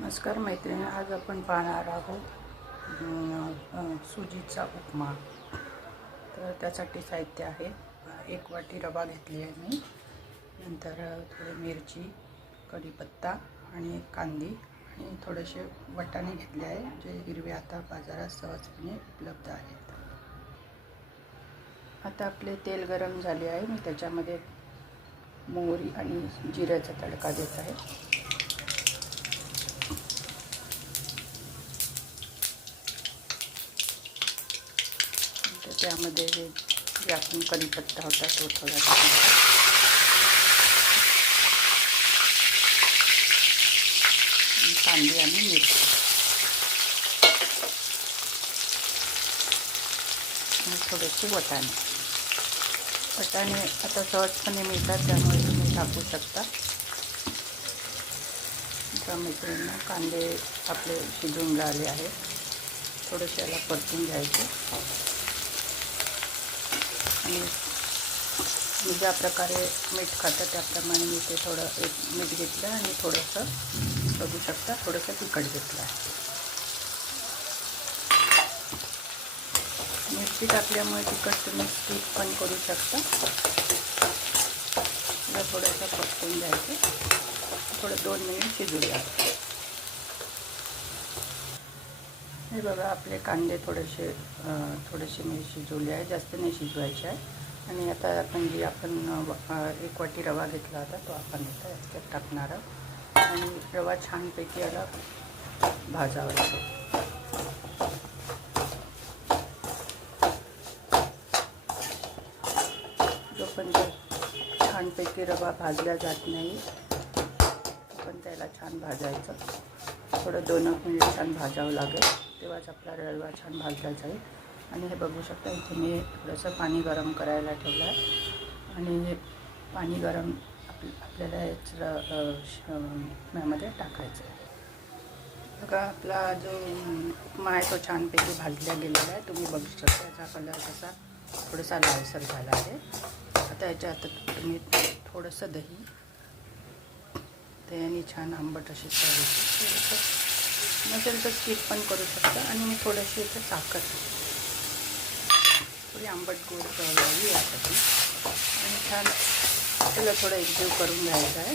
नमस्कार मैत्रिणी, आज आपण पाहणार आहोत सुजीचा उपमा. तर त्यासाठी साहित्य आहे. 1 वाटी रवा घेतली आहे मी. नंतर थोडी मिरची, कढीपत्ता आणि कांदी आणि थोडेसे वाटाणे घेतले आहे, जे हिरवे आता बाजारात सहजपणे उपलब्ध आहेत. आता आपले तेल गरम झाले आहे. मी त्याच्यामध्ये मोहरी आणि जिऱ्याचा तडका देत आहे. त्यामध्ये जे आपण कढीपत्ता होता तो थोडा टाकला, कांदे आणि मिरची आणि थोडेसे वाटाणे आता सहजपणे मिळतात, त्यामुळे तुम्ही टाकू शकता. मैत्रिणींना कांदे आपले शिजून झाले आहेत. थोडेसे याला परतून घ्यायचे आणि मी ज्या प्रकारे मीठ खातं त्याप्रमाणे मी ते थोडं मीठ घेतलं आणि थोडंसं बघू शकता थोडंसं तिखट घेतलं आहे. मिरची टाकल्यामुळे तिखट तुम्ही स्किप पण करू शकता. त्याला थोडंसं परतून घ्यायचं. थोडं 2 मिनिट शिजू द्या. हे बघा, आपले कांदे थोडेसे मी शिजवले आहे, जास्त नाही शिजवायचे आहे. आणि आता आपण 1 वाटी रवा घेतला होता तो आपण आता याच्यात टाकणार आहोत आणि रवा छानपैकी याला भाजावा लागेल. जोपर्यंत छानपैकी रवा भाजला जात नाही पण त्याला छान भाजायचं. थोडं 2 मिनिट छान भाजावं लागेल, तेव्हाच आपला रवा छान भाजला जाईल. आणि हे बघू शकता, इथे मी थोडंसं पाणी गरम करायला ठेवलं आहे आणि हे पाणी गरम आपल्याला याच्यामध्ये टाकायचं आहे. बघा, आपला जो उपमा आहे तो छानपैकी भाजला गेलेला आहे. तुम्ही बघू शकता याचा कलर कसा थोडासा लालसर झाला आहे. आता याच्यात तुम्ही थोडंसं दही, दह्याने छान आंबट अशी चव येते. नसेल तर स्किप पण करू शकता. आणि मी थोडीशी इथं साखर, थोडी आंबट गोड चव यावी यासाठी. आणि छान त्याला थोडं एकजीव करून घ्यायचं आहे.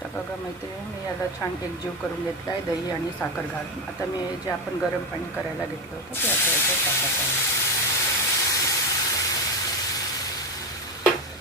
तर बघा मैत्रिणी, मी याला छान एकजीव करून घेतला आहे दही आणि साखर घालून. आता मी जे आपण गरम पाणी करायला घेतलं होतं ते आता याच्यात टाकायचं आहे.